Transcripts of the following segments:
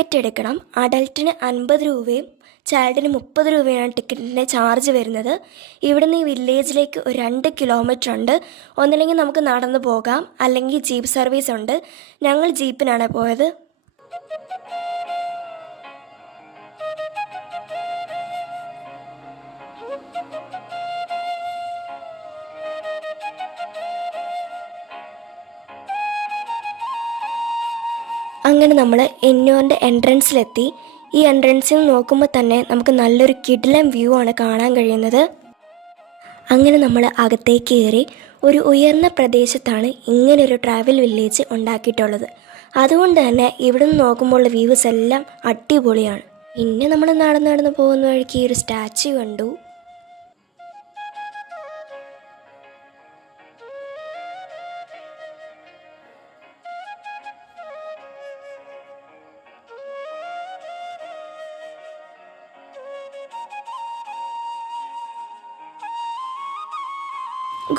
Ticket എടുക്കണം. അഡൽട്ടിന് 50 രൂപയും ചൈൽഡിന് 30 രൂപയാണ് ടിക്കറ്റിൻ്റെ ചാർജ് വരുന്നത്. ഇവിടുന്ന് ഈ വില്ലേജിലേക്ക് ഒരു 2 കിലോമീറ്റർ ഉണ്ട്. ഒന്നില്ലെങ്കിൽ നമുക്ക് നടന്നു പോകാം, അല്ലെങ്കിൽ ജീപ്പ് സർവീസ് ഉണ്ട്. ഞങ്ങൾ ജീപ്പിനാണ് പോയത്. അങ്ങനെ നമ്മൾ എന്നോൻ്റെ എൻട്രൻസിലെത്തി. ഈ എൻട്രൻസിൽ നോക്കുമ്പോൾ തന്നെ നമുക്ക് നല്ലൊരു കിടിലൻ വ്യൂ ആണ് കാണാൻ കഴിയുന്നത്. അങ്ങനെ നമ്മൾ അകത്തേക്ക് കയറി. ഒരു ഉയർന്ന പ്രദേശത്താണ് ഇങ്ങനൊരു ട്രാവൽ വില്ലേജ് ഉണ്ടാക്കിയിട്ടുള്ളത്. അതുകൊണ്ട് തന്നെ ഇവിടെ നിന്ന് നോക്കുമ്പോഴുള്ള വ്യൂസ് എല്ലാം അടിപൊളിയാണ്. പിന്നെ നമ്മൾ നടന്ന് പോകുന്ന വഴിക്ക് ഈ ഒരു സ്റ്റാച്യു കണ്ടു.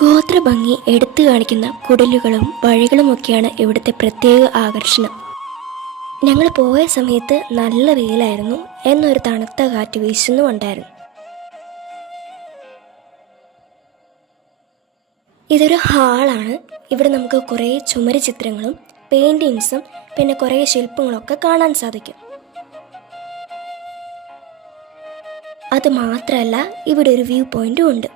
ഗോത്രഭംഗി എടുത്തു കാണിക്കുന്ന കുടിലുകളും വഴികളുമൊക്കെയാണ് ഇവിടുത്തെ പ്രത്യേക ആകർഷണം. ഞങ്ങൾ പോയ സമയത്ത് നല്ല വെയിലായിരുന്നു, എന്നൊരു തണുത്ത കാറ്റ് വീശുന്നുമുണ്ടായിരുന്നു. ഇതൊരു ഹാളാണ്. ഇവിടെ നമുക്ക് കുറേ ചുമര് ചിത്രങ്ങളും പെയിൻറ്റിങ്സും പിന്നെ കുറേ ശില്പങ്ങളൊക്കെ കാണാൻ സാധിക്കും. അത് മാത്രമല്ല, ഇവിടെ ഒരു വ്യൂ പോയിന്റും ഉണ്ട്.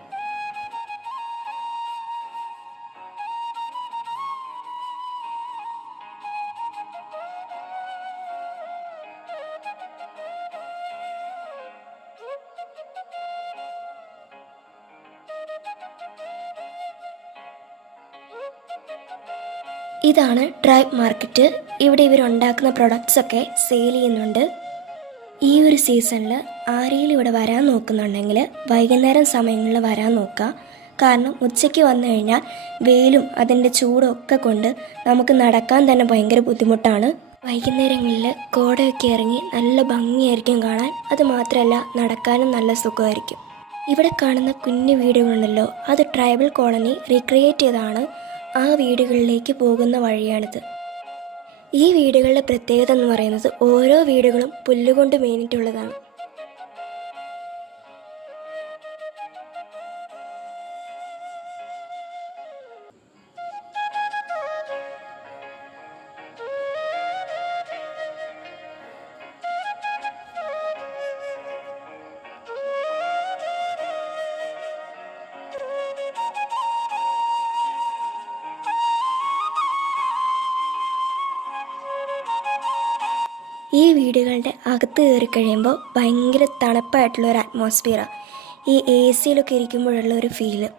ഇതാണ് ട്രൈബ് മാർക്കറ്റ്. ഇവിടെ ഇവരുണ്ടാക്കുന്ന പ്രൊഡക്ട്സൊക്കെ സെയിൽ ചെയ്യുന്നുണ്ട്. ഈ ഒരു സീസണിൽ ആരെങ്കിലും ഇവിടെ വരാൻ നോക്കുന്നുണ്ടെങ്കിൽ വൈകുന്നേരം സമയങ്ങളിൽ വരാൻ നോക്കുക. കാരണം ഉച്ചയ്ക്ക് വന്നു കഴിഞ്ഞാൽ വെയിലും അതിൻ്റെ ചൂടും ഒക്കെ കൊണ്ട് നമുക്ക് നടക്കാൻ തന്നെ ഭയങ്കര ബുദ്ധിമുട്ടാണ്. വൈകുന്നേരങ്ങളിൽ കോടയൊക്കെ ഇറങ്ങി നല്ല ഭംഗിയായിരിക്കും കാണാൻ. അത് മാത്രമല്ല, നടക്കാനും നല്ല സുഖമായിരിക്കും. ഇവിടെ കാണുന്ന കുഞ്ഞു വീടുകളുണ്ടല്ലോ, അത് ട്രൈബൽ കോളനി റീക്രിയേറ്റ് ചെയ്തതാണ്. ആ വീടുകളിലേക്ക് പോകുന്ന വഴിയാണിത്. ഈ വീടുകളുടെ പ്രത്യേകത എന്ന് പറയുന്നത് ഓരോ വീടുകളും പുല്ലുകൊണ്ട് മേഞ്ഞിട്ടുള്ളതാണ്. ഈ വീടുകളുടെ അകത്ത് കയറി കഴിയുമ്പോൾ ഭയങ്കര തണുപ്പായിട്ടുള്ളൊരു അറ്റ്മോസ്ഫിയറാണ്. ഈ AC-യിലൊക്കെ ഇരിക്കുമ്പോഴുള്ള ഒരു ഫീല്,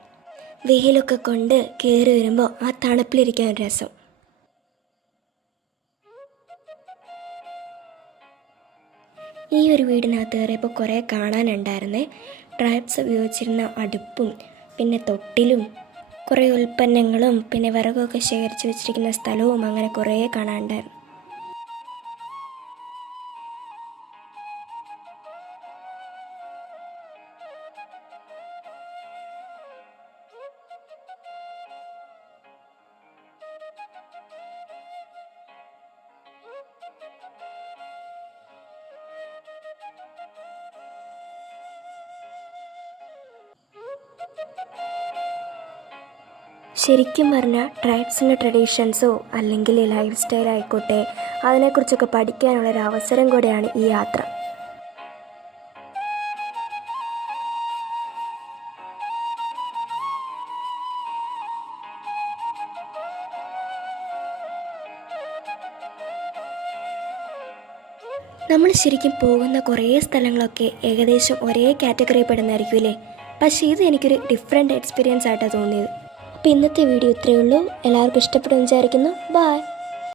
വെയിലൊക്കെ കൊണ്ട് കയറി വരുമ്പോൾ ആ തണുപ്പിലിരിക്കാൻ ഒരു രസം. ഈ ഒരു വീടിനകത്ത് കയറിയപ്പോൾ കുറേ കാണാനുണ്ടായിരുന്നേ. ട്രൈബ്സ് ഉപയോഗിച്ചിരുന്ന അടുപ്പും പിന്നെ തൊട്ടിലും കുറേ ഉൽപ്പന്നങ്ങളും പിന്നെ വിറകൊക്കെ ശേഖരിച്ച് വെച്ചിരിക്കുന്ന സ്ഥലവും അങ്ങനെ കുറേ കാണാനുണ്ടായിരുന്നു. ശരിക്കും പറഞ്ഞാൽ ട്രൈബ്സിൻ്റെ ട്രഡീഷൻസോ അല്ലെങ്കിൽ ലൈഫ് സ്റ്റൈൽ ആയിക്കോട്ടെ, അതിനെക്കുറിച്ചൊക്കെ പഠിക്കാനുള്ളൊരു അവസരം കൂടെയാണ് ഈ യാത്ര. നമ്മൾ ശരിക്കും പോകുന്ന കുറേ സ്ഥലങ്ങളൊക്കെ ഏകദേശം ഒരേ കാറ്റഗറി പെടുന്നതായിരിക്കും അല്ലേ? പക്ഷേ ഇത് എനിക്കൊരു ഡിഫറെൻ്റ് എക്സ്പീരിയൻസ് ആയിട്ടാണ് തോന്നിയത്. അപ്പോൾ ഇന്നത്തെ വീഡിയോ ഇത്രയേ ഉള്ളൂ. എല്ലാവർക്കും ഇഷ്ടപ്പെടുമെന്ന് വിചാരിക്കുന്നു. ബൈ.